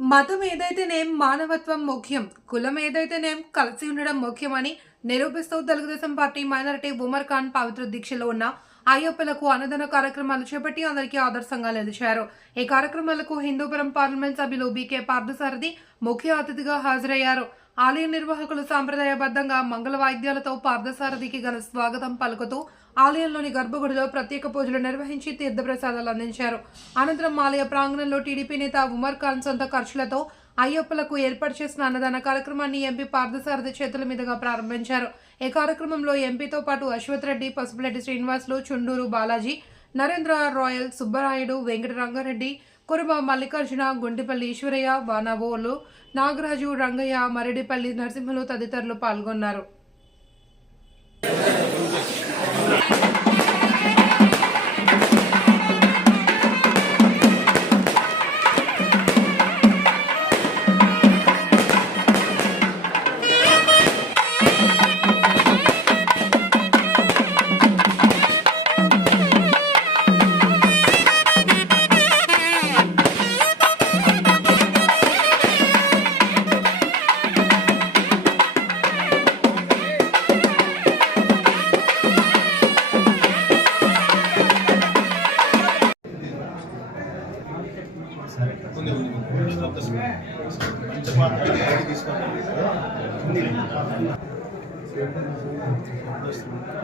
మతం ఏదైతేనేం మానవత్వం ముఖ్యం కులం ఏదైతేనేం కలిసి ఉండడం ముఖ్యమని నిరూపిస్తూ తెలుగుదేశం పార్టీ మైనారిటీ ఉమర్ ఖాన్ పవిత్ర దీక్షలో ఉన్న అయ్యప్పలకు అన్నదాన కార్యక్రమాలు చేపట్టి అందరికీ ఆదర్శంగా నిలిచారు. ఈ కార్యక్రమాలకు హిందూపురం పార్లమెంట్ సభ్యులు బీకే పార్థసారథి ముఖ్య అతిథిగా హాజరయ్యారు. ఆలయ నిర్వాహకులు సాంప్రదాయబద్ధంగా మంగళ వాయిద్యాలతో పార్థసారథికి ఘన స్వాగతం పలుకుతూ ఆలయంలోని గర్భగుడిలో ప్రత్యేక పూజలు నిర్వహించి తీర్థప్రసాదాలు అందించారు. అనంతరం ఆలయ ప్రాంగణంలో టీడీపీ నేత ఉమర్ ఖాన్ సొంత ఖర్చులతో అయ్యప్పలకు ఏర్పాటు చేసిన అన్నదాన కార్యక్రమాన్ని ఎంపీ పార్థసారథి చేతుల మీదుగా ప్రారంభించారు. ఈ కార్యక్రమంలో ఎంపీతో పాటు అశ్వత్ రెడ్డి పసుపులెడ్డి శ్రీనివాసులు చుండూరు బాలాజీ నరేంద్ర రాయల్ సుబ్బరాయుడు వెంకట రంగారెడ్డి కురుమ మల్లికార్జున గుంటిపల్లి ఈశ్వరయ్య వానవోలు నాగరాజు రంగయ్య మరెడ్డిపల్లి నరసింహులు తదితరులు పాల్గొన్నారు. తీసుకుంటాం